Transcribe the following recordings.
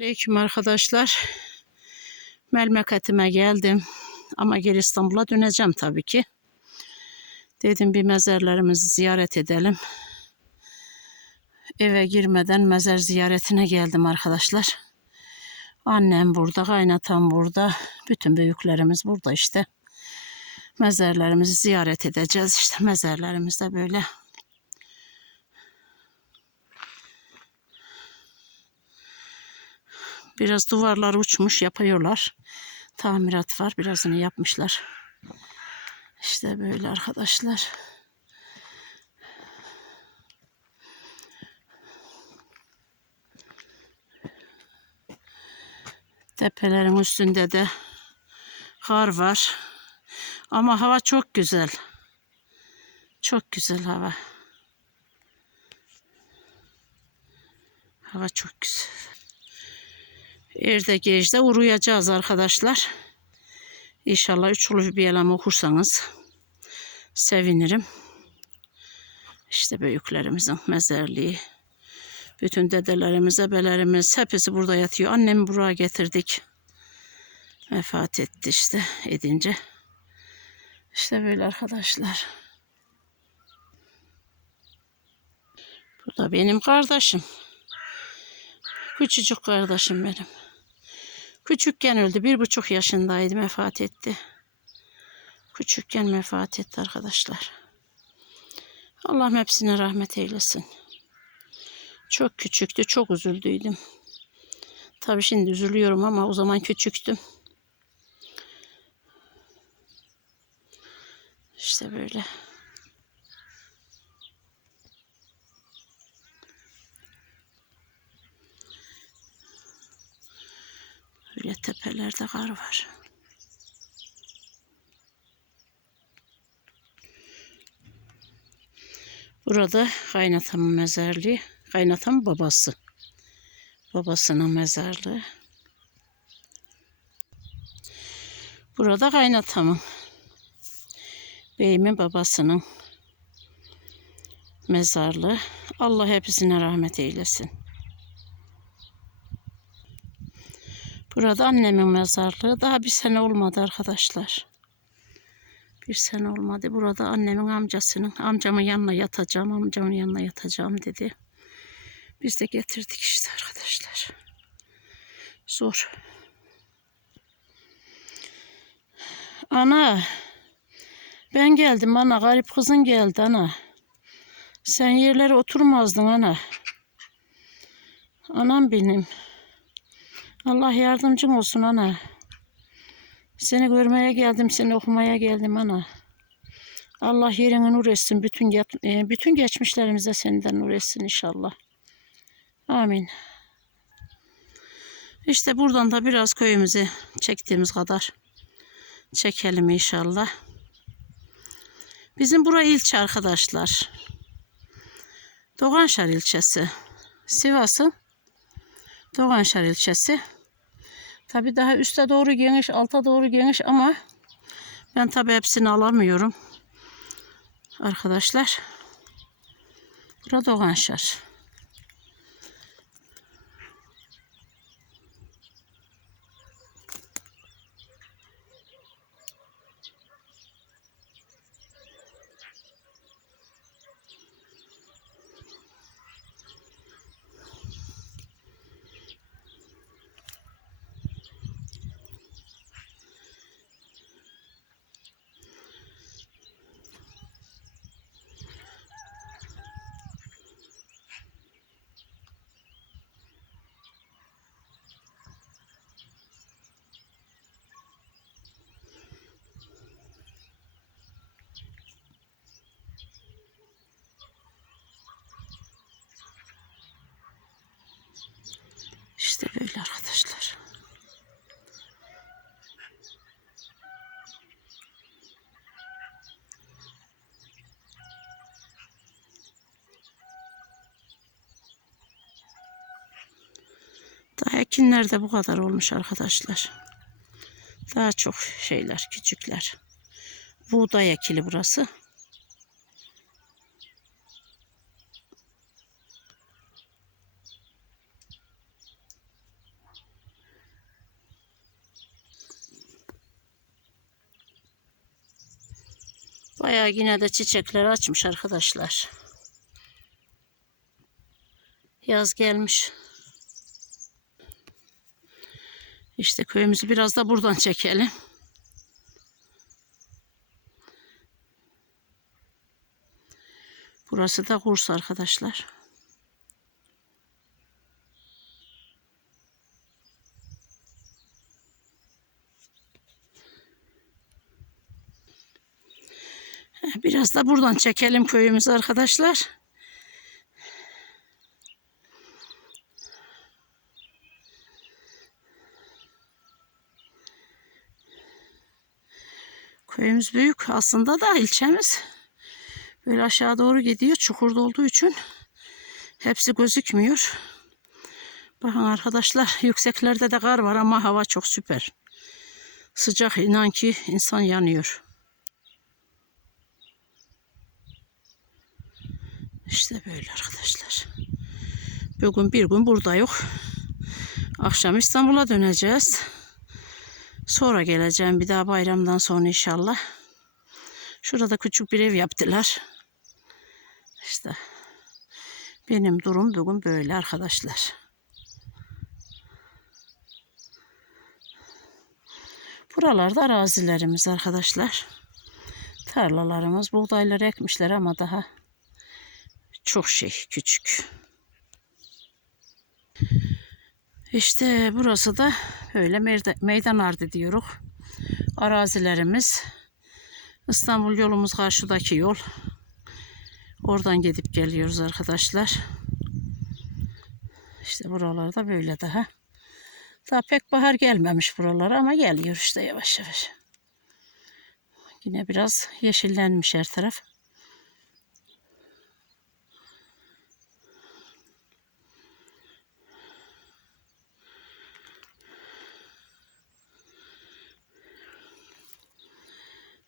Aleyküm arkadaşlar. Memleketime geldim. Ama geri İstanbul'a döneceğim tabii ki. Dedim bir mezarlarımızı ziyaret edelim. Eve girmeden mezar ziyaretine geldim arkadaşlar. Annem burada, kaynatam burada. Bütün büyüklerimiz burada işte. Mezarlarımızı ziyaret edeceğiz. İşte mezarlarımız da böyle. Biraz duvarlar uçmuş yapıyorlar. Tamirat var. Birazını yapmışlar. İşte böyle arkadaşlar. Tepelerin üstünde de kar var. Ama hava çok güzel. Çok güzel hava. Hava çok güzel. Erde gecde uruyacağız arkadaşlar. İnşallah üçlü bir elem okursanız sevinirim. İşte büyüklerimizin mezarlığı. Bütün dedelerimiz, ebelerimiz hepsi burada yatıyor. Annemi buraya getirdik. Vefat etti işte edince. İşte böyle arkadaşlar. Bu da benim kardeşim. Küçücük kardeşim benim. Küçükken öldü. Bir buçuk yaşındaydı. Vefat etti. Küçükken vefat etti arkadaşlar. Allah'ım hepsine rahmet eylesin. Çok küçüktü. Çok üzüldüydüm. Tabii şimdi üzülüyorum ama o zaman küçüktüm. İşte böyle. Böyle tepelerde kar var. Burada kaynatamın mezarlığı. Kaynatam babası. Babasının mezarlığı. Burada kaynatamın. Beyimin babasının mezarlığı. Allah hepsine rahmet eylesin. Burada annemin mezarlığı. Daha bir sene olmadı arkadaşlar. Bir sene olmadı. Burada annemin amcasının, amcamın yanına yatacağım, amcamın yanına yatacağım dedi. Biz de getirdik işte arkadaşlar. Zor. Ana, ben geldim ana, garip kızın geldi ana. Sen yerlere oturmazdın ana. Anam benim. Allah yardımcın olsun ana. Seni görmeye geldim, seni okumaya geldim ana. Allah yerini nur etsin. Bütün, e, bütün geçmişlerimize senden nur etsin inşallah. Amin. İşte buradan da biraz köyümüzü çektiğimiz kadar çekelim inşallah. Bizim bura ilçe arkadaşlar. Doğanşar ilçesi. Sivas'ın Doğanşar ilçesi. Tabi daha üste doğru geniş, alta doğru geniş ama ben tabi hepsini alamıyorum. Arkadaşlar. Burada Doğanşar. Ekinler bu kadar olmuş arkadaşlar. Daha çok şeyler küçükler. Buğday ekili burası. Bayağı yine de çiçekler açmış arkadaşlar. Yaz gelmiş. İşte köyümüzü biraz da buradan çekelim. Burası da kurs arkadaşlar. Biraz da buradan çekelim köyümüzü arkadaşlar. Köyümüz büyük aslında da ilçemiz. Böyle aşağı doğru gidiyor. Çukurda olduğu için hepsi gözükmüyor. Bakın arkadaşlar yükseklerde de kar var ama hava çok süper. Sıcak inan ki insan yanıyor. İşte böyle arkadaşlar. Bugün bir gün burada yok. Akşam İstanbul'a döneceğiz. Sonra geleceğim bir daha bayramdan sonra inşallah. Şurada küçük bir ev yaptılar. İşte benim durum bugün böyle arkadaşlar. Buralarda arazilerimiz arkadaşlar. Tarlalarımız, buğdayları ekmişler ama daha çok şey küçük. İşte burası da öyle meyda- meydan ardı diyoruz. Arazilerimiz. İstanbul yolumuz karşıdaki yol. Oradan gidip geliyoruz arkadaşlar. İşte buralarda böyle daha. Daha pek bahar gelmemiş buralara ama geliyor işte yavaş yavaş. Yine biraz yeşillenmiş her taraf.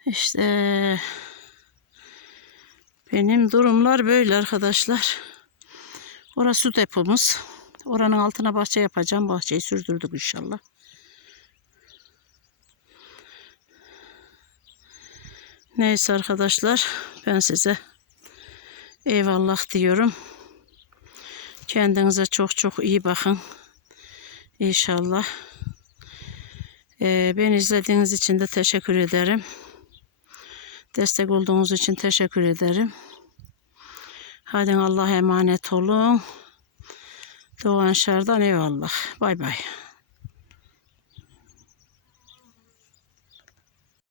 İşte benim durumlar böyle arkadaşlar. Orası su depomuz. Oranın altına bahçe yapacağım. Bahçeyi sürdürdük inşallah. Neyse arkadaşlar ben size eyvallah diyorum. Kendinize çok çok iyi bakın. İnşallah. Ee, beni izlediğiniz için de teşekkür ederim. Destek olduğunuz için teşekkür ederim. Hadi Allah'a emanet olun. Doğan Şar'dan eyvallah. Bay bay.